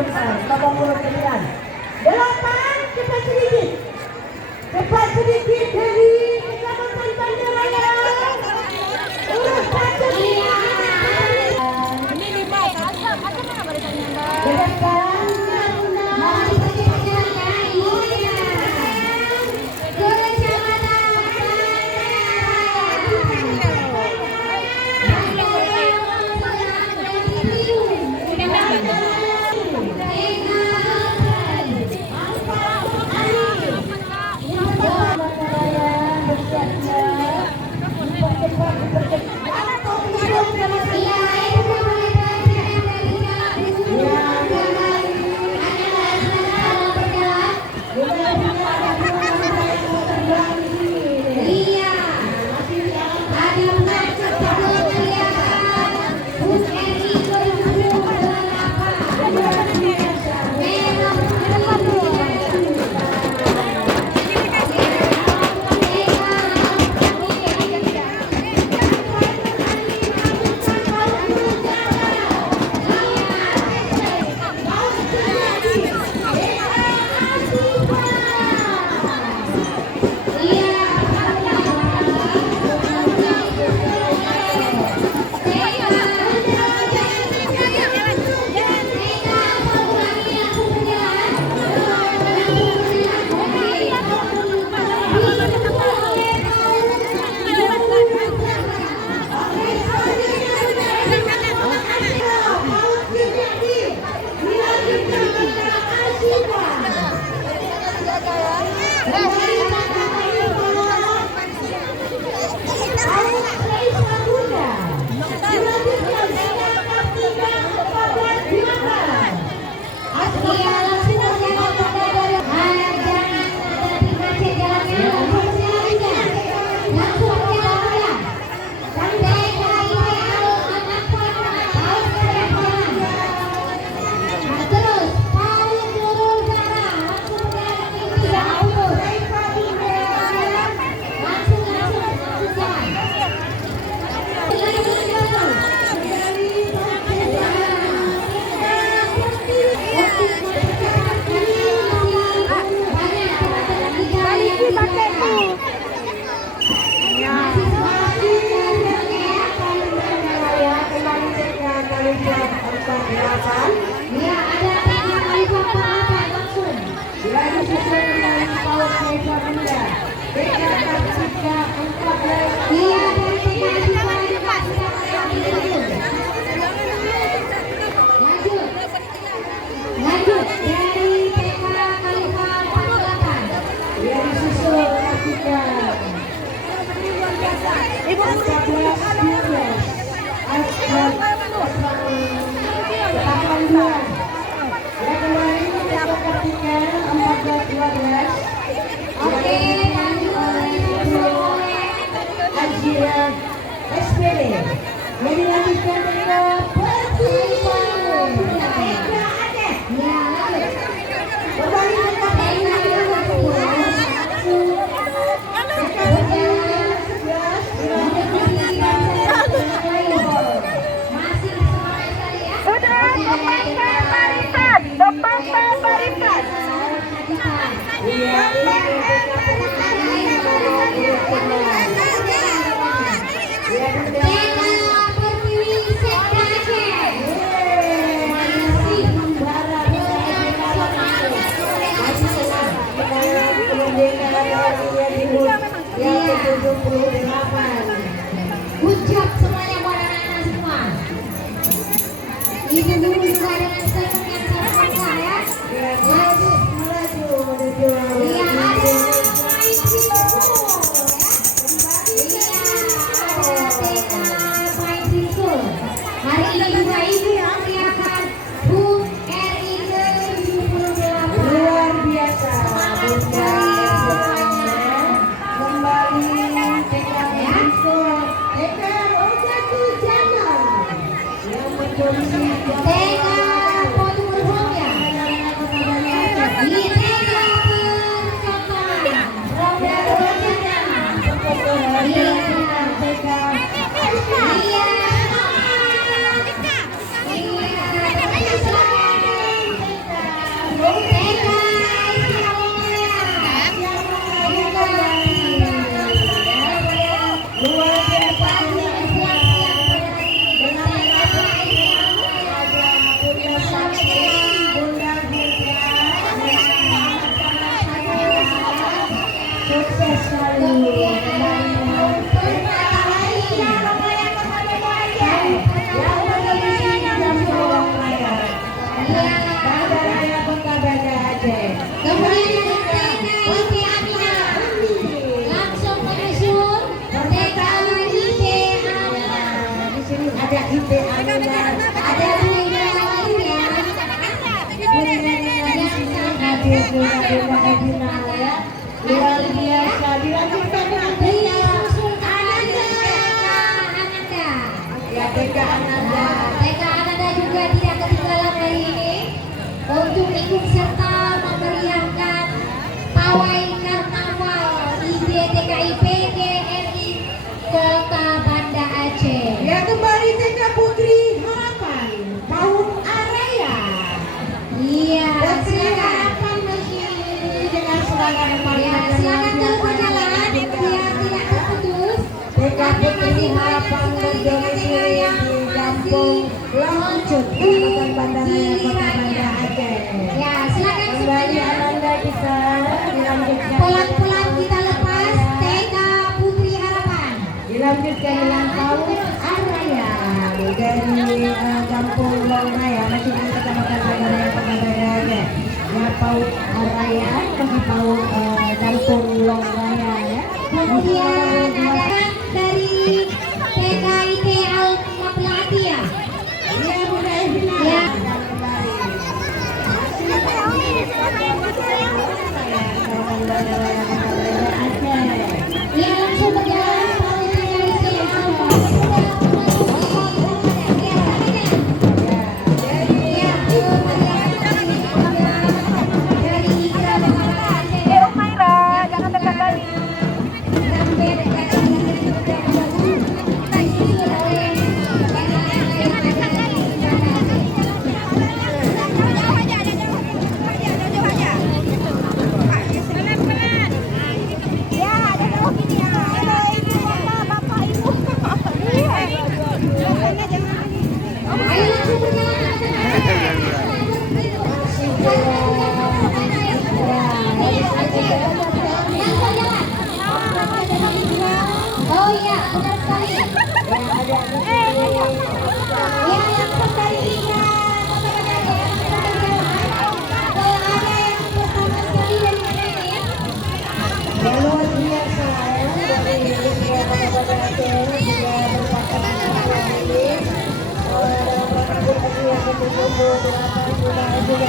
sebentar. Nomor urut 9. 8, cepat sedikit dari Kecamatan Banjaraya. Urut 1. Ini Pak, ada mana barisannya Mbak? Ucap semuanya buat anak-anak semua. Itu dulu juga dengan statement yang sangat mantap ya. Maju. Iya, ada main video ya. Iya, ada main video. Hari ini juga ibu meriahkan HUT RI ke-78. Luar biasa. Semangat sekali semuanya. Kembali Ite Ananda. Ada Bunda lagi ya. Hadir juga Bunda Edina ya. Luar biasa. Dilanjutkan dengan Ananda. ya TK Ananda. TK Ananda juga tidak ketinggalan hari ini untuk ikut serta memeriahkan pawai karnaval IDTKIP GRI Kota Banda Aceh. Ya kembali TK Putri Harapan Paut Araya. Iya, Putri silakan. Harapan masih dengan semangat Ya, silakan terus berjalan biar tidak terputus. TK Putri Harapan berdomisili di Kampung Loncut, Kecamatan Banda Raya, Kota Banda Aceh. Ya, silakan Kembali semuanya. Ananda kita dilanjutkan. Pelan-pelan kita lepas TK Putri Harapan. Dilanjutkan dengan Paut Araya dari Kampung Longraya, masih di Kecamatan Banda Raya, Kota Banda Aceh. Ya Paut Araya bagi Paut Kampung Longraya ya. Kemudian ada dari TKIT Al Maplatia. Iya Bunda Evina. Ya. Kembali. Ya, langsung berjalan menuju TKIT Al Maplatia. Dari Ikra Aceh. Umaira, jangan dekat lagi. Ya, ada jauh gini ya. Ada ibu, bapak, ibu. Ayo langsung berjalan. Oh iya, benar sekali. Ya, langsung dari Ikra Kota Banda Aceh. Ada yang pertama sekali dari mana ini? Ya luar biasa ya dari Kota Banda Aceh juga merupakan acara ini dalam rangka yang ke-78 juga